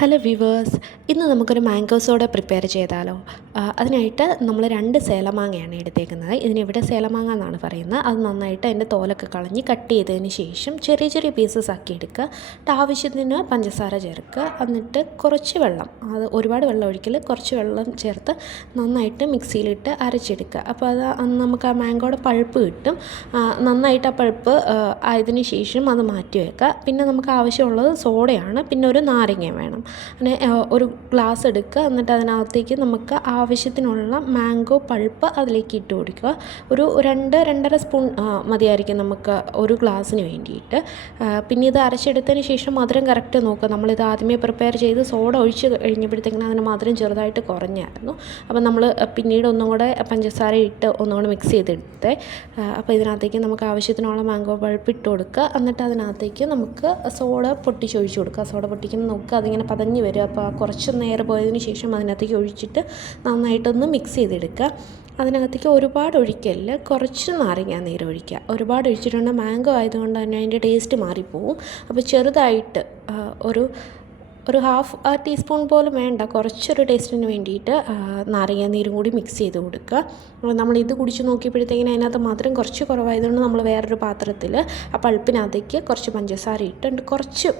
Hello viewers, ഇന്ന് നമുക്കൊരു mango soda prepare ചെയ്താലോ. അതിനായിട്ട് നമ്മൾ 2 സേലമാങ്ങയാണ് എടുത്തേക്കുന്നത്. ഇതിനിവിടെ സേലമാങ്ങ എന്നാണ് പറയുന്നത്. അത് നന്നായിട്ട് അതിൻ്റെ തോലൊക്കെ കളഞ്ഞ് കട്ട് ചെയ്തതിന് ശേഷം ചെറിയ ചെറിയ പീസസ് ആക്കി എടുക്കുക. ആവശ്യത്തിന് പഞ്ചസാര ചേർക്കുക. എന്നിട്ട് കുറച്ച് വെള്ളം, അത് ഒരുപാട് വെള്ളം ഒഴിക്കൽ, കുറച്ച് വെള്ളം ചേർത്ത് നന്നായിട്ട് മിക്സിയിലിട്ട് അരച്ചെടുക്കുക. അപ്പോൾ അത് നമുക്ക് ആ മാംഗോയുടെ പൾപ്പ് കിട്ടും. നന്നായിട്ട് ആ പൾപ്പ് ആയതിനു ശേഷം അത് മാറ്റി വയ്ക്കുക. പിന്നെ നമുക്ക് ആവശ്യമുള്ളത് സോഡയാണ്, പിന്നെ ഒരു നാരങ്ങ വേണം. അങ്ങനെ ഒരു ഗ്ലാസ് എടുക്കുക. എന്നിട്ട് അതിനകത്തേക്ക് നമുക്ക് ആവശ്യത്തിനുള്ള മാംഗോ പൾപ്പ് അതിലേക്ക് ഇട്ട് കൊടുക്കുക. ഒരു 2-2.5 സ്പൂൺ മതിയായിരിക്കും നമുക്ക് ഒരു ഗ്ലാസ്സിന് വേണ്ടിയിട്ട്. പിന്നെ ഇത് അരച്ചെടുത്തതിന് ശേഷം മധുരം കറക്റ്റ് നോക്കുക. നമ്മളിത് ആദ്യമേ പ്രിപ്പയർ ചെയ്ത് സോഡ ഒഴിച്ച് കഴിഞ്ഞപ്പോഴത്തേക്കിനും അതിന് മധുരം ചെറുതായിട്ട് കുറഞ്ഞായിരുന്നു. അപ്പോൾ നമ്മൾ പിന്നീട് ഒന്നും കൂടെ പഞ്ചസാര ഇട്ട് ഒന്നുകൂടെ മിക്സ് ചെയ്തെടുത്തേ. അപ്പോൾ ഇതിനകത്തേക്ക് നമുക്ക് ആവശ്യത്തിനുള്ള മാംഗോ പൾപ്പ് ഇട്ട് കൊടുക്കുക. എന്നിട്ട് അതിനകത്തേക്ക് നമുക്ക് സോഡ പൊട്ടിച്ചൊഴിച്ച് കൊടുക്കുക. സോഡ പൊട്ടിക്കുമ്പോൾ നമുക്ക് അതിങ്ങനെ പതഞ്ഞ് വരും. അപ്പോൾ കുറച്ച് നേരം പോയതിന് ശേഷം അതിനകത്തേക്ക് ഒഴിച്ചിട്ട് നന്നായിട്ടൊന്ന് മിക്സ് ചെയ്തെടുക്കുക. അതിനകത്തേക്ക് ഒരുപാട് ഒഴിക്കല്ല, കുറച്ച് നാരങ്ങ നീര് ഒഴിക്കുക. ഒരുപാട് ഒഴിച്ചിട്ടുണ്ടെങ്കിൽ മാംഗോ ആയതുകൊണ്ട് തന്നെ അതിൻ്റെ ടേസ്റ്റ് മാറിപ്പോവും. അപ്പോൾ ചെറുതായിട്ട് ഒരു ഹാഫ് ടീസ്പൂൺ പോലും വേണ്ട, കുറച്ചൊരു ടേസ്റ്റിന് വേണ്ടിയിട്ട് നാരങ്ങ നീരും കൂടി മിക്സ് ചെയ്ത് കൊടുക്കുക. നമ്മളിത് കുടിച്ച് നോക്കിയപ്പോഴത്തേക്കിനും അതിനകത്ത് മധുരം കുറച്ച് കുറവായതുകൊണ്ട് നമ്മൾ വേറൊരു പാത്രത്തിൽ ആ പൾപ്പിനകത്തേക്ക് കുറച്ച് പഞ്ചസാര ഇട്ട് കുറച്ച്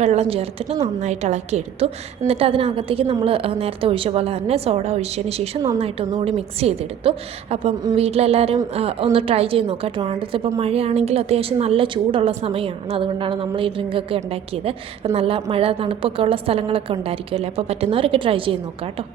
വെള്ളം ചേർത്തിട്ട് നന്നായിട്ട് ഇളക്കിയെടുത്തു. എന്നിട്ട് അതിനകത്തേക്ക് നമ്മൾ നേരത്തെ ഒഴിച്ച പോലെ തന്നെ സോഡ ഒഴിച്ചതിന് ശേഷം നന്നായിട്ട് ഒന്നുകൂടി മിക്സ് ചെയ്തെടുത്തു. അപ്പം വീട്ടിലെല്ലാവരും ഒന്ന് ട്രൈ ചെയ്ത് നോക്കാം. ട്രിവാൻഡ്രത്ത് ഇപ്പം മഴയാണെങ്കിൽ അത്യാവശ്യം നല്ല ചൂടുള്ള സമയമാണ്, അതുകൊണ്ടാണ് നമ്മൾ ഈ ഡ്രിങ്കൊക്കെ ഉണ്ടാക്കിയത്. അപ്പം നല്ല മഴ തണുപ്പൊക്കെ ഉള്ള സ്ഥലങ്ങളൊക്കെ ഉണ്ടായിരിക്കുമല്ലേ, അപ്പോൾ പറ്റുന്നവരൊക്കെ ട്രൈ ചെയ്ത് നോക്കാം കേട്ടോ.